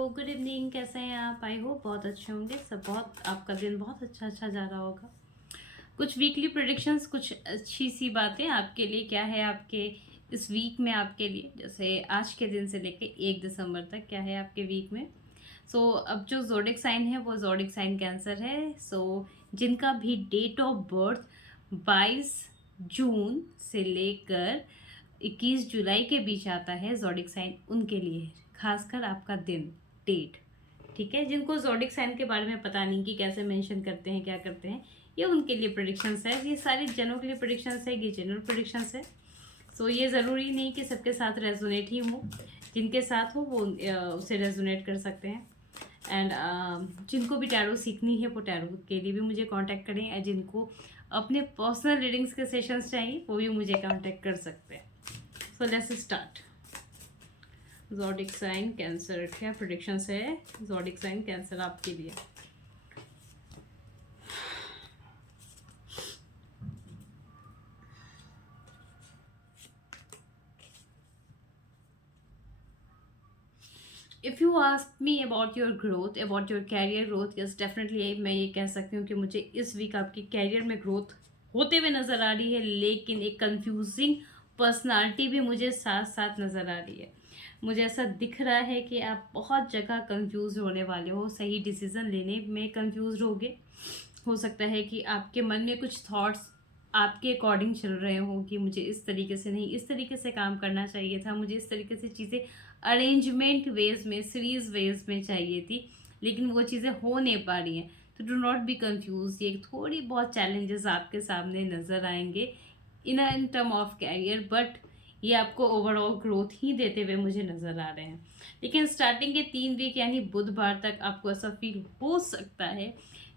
Good evening. कैसे हैं आप? आई होप बहुत अच्छे होंगे सब। बहुत आपका दिन बहुत अच्छा जा रहा होगा। कुछ वीकली प्रेडिक्शंस, कुछ अच्छी सी बातें आपके लिए। क्या है आपके इस वीक में आपके लिए, जैसे आज के दिन से लेके 1 दिसंबर तक क्या है आपके वीक में। अब जो जोडिक साइन है वो जोडिक साइन कैंसर है। जिनका भी डेट ऑफ बर्थ 22 जून से लेकर 21 जुलाई के बीच आता है, जोडिक साइन उनके लिए है। खासकर आपका दिन, डेट, ठीक है। जिनको जोडिक साइन के बारे में पता नहीं कि कैसे मेंशन करते हैं, क्या करते हैं, ये उनके लिए प्रेडिक्शंस है। ये सारी जनों के लिए प्रेडिक्शंस है, ये जनरल प्रेडिक्शंस है। ये ज़रूरी नहीं कि सबके साथ रेजोनेट ही हो। जिनके साथ हो वो उससे रेजोनेट कर सकते हैं। एंड जिनको भी टैरो सीखनी है वो टैरो के लिए भी मुझे कांटेक्ट करें। एंड जिनको अपने पर्सनल रीडिंग्स के सेशंस चाहिए वो भी मुझे कांटेक्ट कर सकते हैं। So let's start. Zodiac sign cancer, क्या प्रेडिक्शंस है ज़ोडिक साइन कैंसर आपके लिए। If you ask me about your growth, about your career growth, yes definitely मैं ये कह सकती हूँ कि मुझे इस वीक आपकी कैरियर में ग्रोथ होते हुए नज़र आ रही है। लेकिन एक कंफ्यूजिंग पर्सनालिटी भी मुझे साथ साथ नज़र आ रही है। मुझे ऐसा दिख रहा है कि आप बहुत जगह कंफ्यूज होने वाले हो, सही डिसीज़न लेने में कंफ्यूज होगे। हो सकता है कि आपके मन में कुछ थॉट्स आपके अकॉर्डिंग चल रहे हो कि मुझे इस तरीके से नहीं, इस तरीके से काम करना चाहिए था, मुझे इस तरीके से चीज़ें अरेंजमेंट वेज में, सीरीज वेज में चाहिए थी, लेकिन वो चीज़ें हो नहीं पा रही हैं। तो डू नॉट बी कंफ्यूज। ये थोड़ी बहुत चैलेंजेस आपके सामने नज़र आएंगे in term of career, but ये आपको ओवरऑल ग्रोथ ही देते हुए मुझे नज़र आ रहे हैं। लेकिन स्टार्टिंग के 3 वीक यानी बुधवार तक आपको ऐसा फील हो सकता है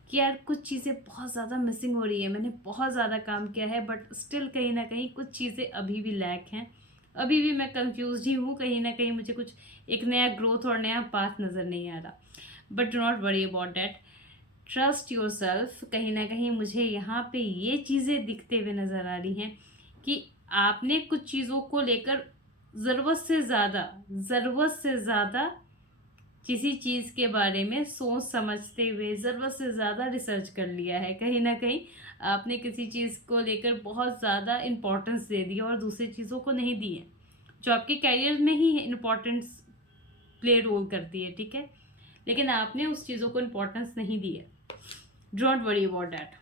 कि यार कुछ चीज़ें बहुत ज़्यादा मिसिंग हो रही है। मैंने बहुत ज़्यादा काम किया है बट स्टिल कहीं ना कहीं कुछ चीज़ें अभी भी लैक हैं। अभी भी मैं कंफ्यूज ही हूँ। कहीं ना कहीं मुझे कुछ एक नया ग्रोथ और नया पाथ नज़र नहीं आ रहा। But do not worry about that. Trust your self. कहीं ना कहीं मुझे यहाँ पे ये चीज़ें दिखते हुए नज़र आ रही हैं कि आपने कुछ चीज़ों को लेकर ज़रूरत से ज़्यादा किसी चीज़ के बारे में सोच समझते हुए ज़रूरत से ज़्यादा रिसर्च कर लिया है। कहीं ना कहीं आपने किसी चीज़ को लेकर बहुत ज़्यादा इम्पोर्टेंस दे दिया और दूसरी चीज़ों को नहीं दी है, जो आपके करियर में ही इम्पोर्टेंस प्ले रोल करती है, ठीक है। लेकिन आपने उस चीज़ों को इम्पोर्टेंस नहीं दी है। Don't worry about that.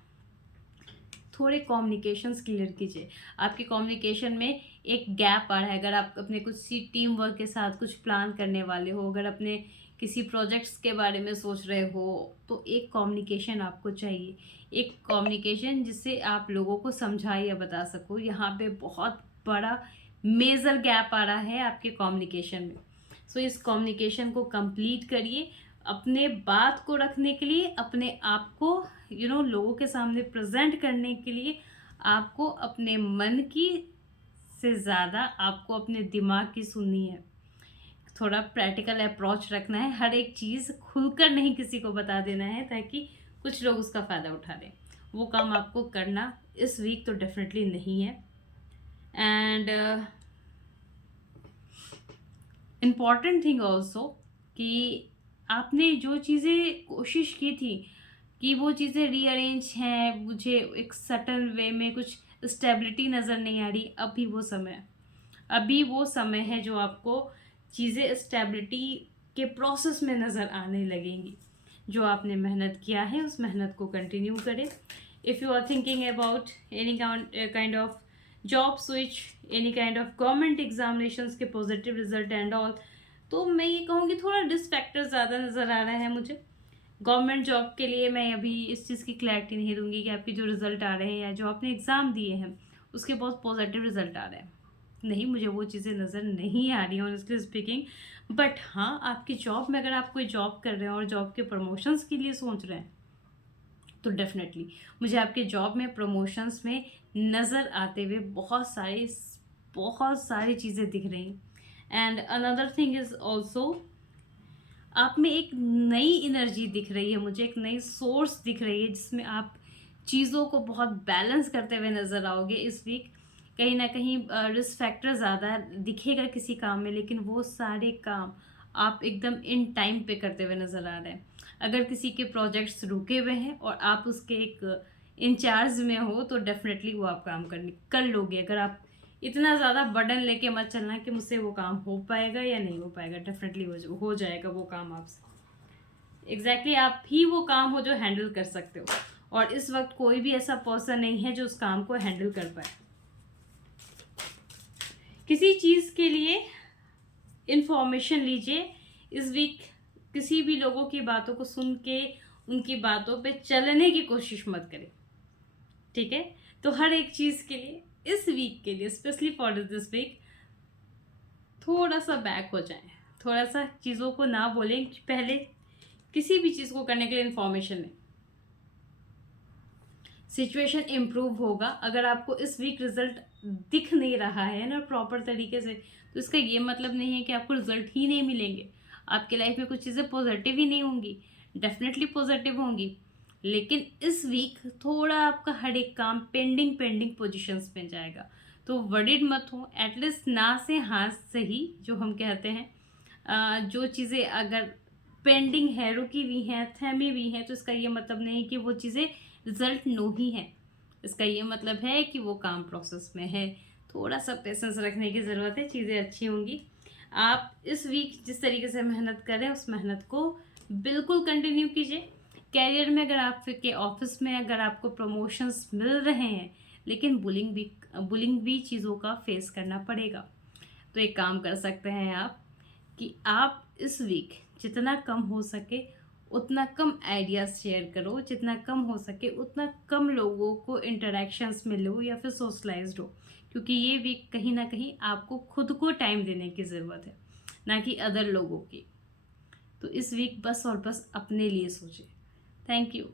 थोड़े कम्युनिकेशंस क्लियर कीजिए। आपके कम्युनिकेशन में एक गैप आ रहा है। अगर आप अपने कुछ टीम वर्क के साथ कुछ प्लान करने वाले हो, अगर अपने किसी प्रोजेक्ट्स के बारे में सोच रहे हो, तो एक कम्युनिकेशन आपको चाहिए। एक कम्युनिकेशन जिससे आप लोगों को समझा या बता सको। यहाँ पे बहुत बड़ा मेजर गैप आ रहा है आपके कम्युनिकेशन में। इस कम्युनिकेशन को कंप्लीट करिए। अपने बात को रखने के लिए, अपने आप को लोगों के सामने प्रेजेंट करने के लिए आपको अपने मन की से ज़्यादा आपको अपने दिमाग की सुननी है। थोड़ा प्रैक्टिकल अप्रोच रखना है। हर एक चीज़ खुलकर नहीं किसी को बता देना है ताकि कुछ लोग उसका फ़ायदा उठा लें। वो काम आपको करना इस वीक तो डेफिनेटली नहीं है। एंड इम्पॉर्टेंट थिंग ऑल्सो कि आपने जो चीज़ें कोशिश की थी कि वो चीज़ें रीअरेंज हैं, मुझे एक सटन वे में कुछ स्टेबिलिटी नज़र नहीं आ रही। अभी वो समय है जो आपको चीज़ें स्टेबिलिटी के प्रोसेस में नज़र आने लगेंगी। जो आपने मेहनत किया है उस मेहनत को कंटिन्यू करें। If you are thinking about any kind of job switch, any kind of government examinations के पॉजिटिव रिजल्ट एंड ऑल, तो मैं ये कहूँगी थोड़ा डिस फैक्टर ज़्यादा नज़र आ रहा है मुझे। गवर्नमेंट जॉब के लिए मैं अभी इस चीज़ की क्लैरिटी नहीं दूंगी कि आपके जो रिज़ल्ट आ रहे हैं या जो आपने एग्ज़ाम दिए हैं उसके बहुत पॉजिटिव रिज़ल्ट आ रहे हैं। नहीं, मुझे वो चीज़ें नज़र नहीं आ रही ऑनेस्टली स्पीकिंग। बट हाँ, आपकी जॉब में अगर आप कोई जॉब कर रहे हैं और जॉब के प्रमोशंस के लिए सोच रहे हैं तो डेफिनेटली मुझे आपके जॉब में प्रमोशंस में नज़र आते हुए बहुत सारी चीज़ें दिख रही हैं। And another thing is also, आप में एक नई एनर्जी दिख रही है मुझे, एक नई सोर्स दिख रही है जिसमें आप चीज़ों को बहुत बैलेंस करते हुए नज़र आओगे इस वीक। कहीं ना कहीं रिस्क फैक्टर ज़्यादा दिखेगा किसी काम में, लेकिन वो सारे काम आप एकदम इन टाइम पे करते हुए नज़र आ रहे हैं। अगर किसी के प्रोजेक्ट्स रुके हुए हैं और आप उसके एक इंचार्ज में हो तो डेफिनेटली वो आप काम कर लोगे। अगर आप इतना ज़्यादा बर्डन लेके मत चलना कि मुझसे वो काम हो पाएगा या नहीं हो पाएगा, डेफिनेटली हो जाएगा वो काम आपसे। एग्जैक्टली आप ही वो काम हो जो हैंडल कर सकते हो, और इस वक्त कोई भी ऐसा पर्सन नहीं है जो उस काम को हैंडल कर पाए। किसी चीज़ के लिए इंफॉर्मेशन लीजिए इस वीक। किसी भी लोगों की बातों को सुन के उनकी बातों पे चलने की कोशिश मत करें, ठीक है। तो हर एक चीज़ के लिए इस वीक के लिए, स्पेशली फॉर दिस वीक, थोड़ा सा बैक हो जाएं, थोड़ा सा चीज़ों को ना बोलें कि पहले किसी भी चीज़ को करने के लिए इंफॉर्मेशन लें। सिचुएशन इम्प्रूव होगा। अगर आपको इस वीक रिजल्ट दिख नहीं रहा है ना प्रॉपर तरीके से, तो इसका ये मतलब नहीं है कि आपको रिजल्ट ही नहीं मिलेंगे। आपके लाइफ में कुछ चीज़ें पॉजिटिव ही नहीं होंगी, डेफिनेटली पॉजिटिव होंगी, लेकिन इस वीक थोड़ा आपका हर एक काम पेंडिंग पोजीशंस में जाएगा। तो वरीड मत हो, एटलीस्ट ना से हाँ से ही जो हम कहते हैं, जो चीज़ें अगर पेंडिंग है, रुकी हुई हैं, थमी हुई हैं, तो इसका ये मतलब नहीं कि वो चीज़ें रिजल्ट नो ही है। इसका ये मतलब है कि वो काम प्रोसेस में है। थोड़ा सा पेशेंस रखने की ज़रूरत है, चीज़ें अच्छी होंगी। आप इस वीक जिस तरीके से मेहनत करें उस मेहनत को बिल्कुल कंटिन्यू कीजिए। कैरियर में अगर आपके ऑफिस में अगर आपको प्रमोशंस मिल रहे हैं, लेकिन बुलिंग भी चीज़ों का फेस करना पड़ेगा। तो एक काम कर सकते हैं आप कि आप इस वीक जितना कम हो सके उतना कम आइडियाज़ शेयर करो, जितना कम हो सके उतना कम लोगों को इंटरेक्शंस में लो या फिर सोशलाइज्ड हो, क्योंकि ये वीक कहीं ना कहीं आपको खुद को टाइम देने की ज़रूरत है, ना कि अदर लोगों की। तो इस वीक बस और बस अपने लिए सोचें। Thank you.